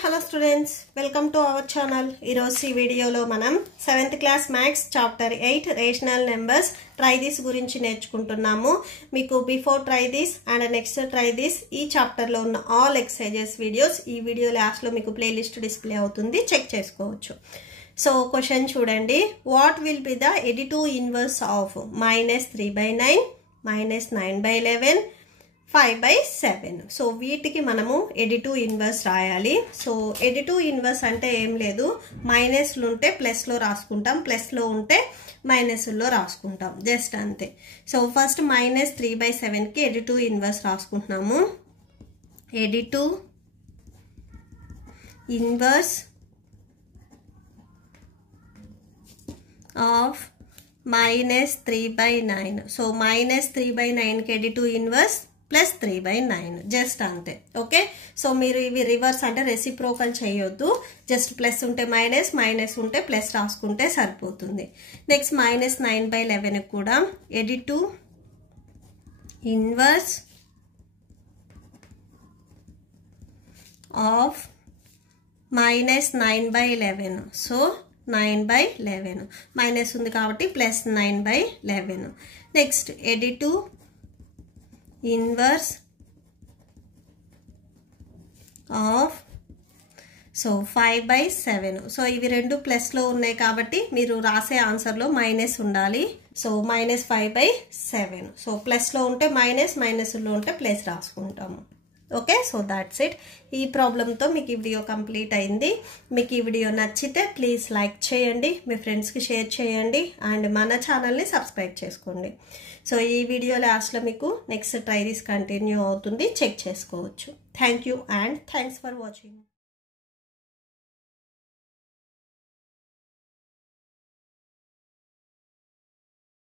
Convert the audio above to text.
hello students, welcome to our channel. ఈ వీడియోలో మనం 7th class maths chapter 8 rational numbers try this గురించి నేర్చుకుంటున్నాము. మీకు before try this and next try this ఈ chapter లో ఉన్న ఆల్ ఎక్సర్సైజెస్ వీడియోస్ ఈ వీడియో లాస్ట్ లో మీకు ప్లేలిస్ట్ డిస్ప్లే అవుతుంది, చెక్ చేసుకోవచ్చు. సో క్వశ్చన్ చూడండి, what will be the additive inverse of -3/9 -9/11 5/7. So వీటికి మనము ఎడిటివ్ ఇన్వర్స్ రాయాలి. సో ఎడిటివ్ ఇన్వర్స్ అంటే ఏం లేదు, మైనస్లు ఉంటే ప్లస్లో రాసుకుంటాం, ప్లస్లో ఉంటే మైనస్లో రాసుకుంటాం, జస్ట్ అంతే. సో ఫస్ట్ -3/7కి ఎడిటివ్ ఇన్వర్స్ రాసుకుంటున్నాము. Additive inverse of -3/9. సో -3/9కి ఎడిటివ్ ఇన్వర్స్ +3/9, జస్ట్ అంతే. ఓకే, సో మీరు ఇవి రివర్స్ అంటే రెసిప్రోకల్ చేయొద్దు, జస్ట్ ప్లస్ ఉంటే మైనస్, మైనస్ ఉంటే ప్లస్ రాసుకుంటే సరిపోతుంది. నెక్స్ట్ -9/11 కూడా additive inverse of -9/11. So 9/11 minus ఉంది కాబట్టి +9/11. Next additive inverse of 5/7. So ఇవి రెండు ప్లస్లో ఉన్నాయి కాబట్టి మీరు రాసే ఆన్సర్లో మైనస్ ఉండాలి. సో -5/7. సో ప్లస్లో ఉంటే మైనస్, మైనస్లో ఉంటే ప్లస్ రాసుకుంటాము. Okay, so that's it. ఈ ప్రాబ్లంతో మీకు ఈ వీడియో కంప్లీట్ అయింది. మీకు ఈ వీడియో నచ్చితే ప్లీజ్ లైక్ చేయండి, మీ ఫ్రెండ్స్కి షేర్ చేయండి అండ్ మన ఛానల్ని సబ్స్క్రైబ్ చేసుకోండి. సో ఈ వీడియో లాస్ట్లో మీకు నెక్స్ట్ ట్రై దిస్ కంటిన్యూ అవుతుంది, చెక్ చేసుకోవచ్చు. Thank you and thanks for watching.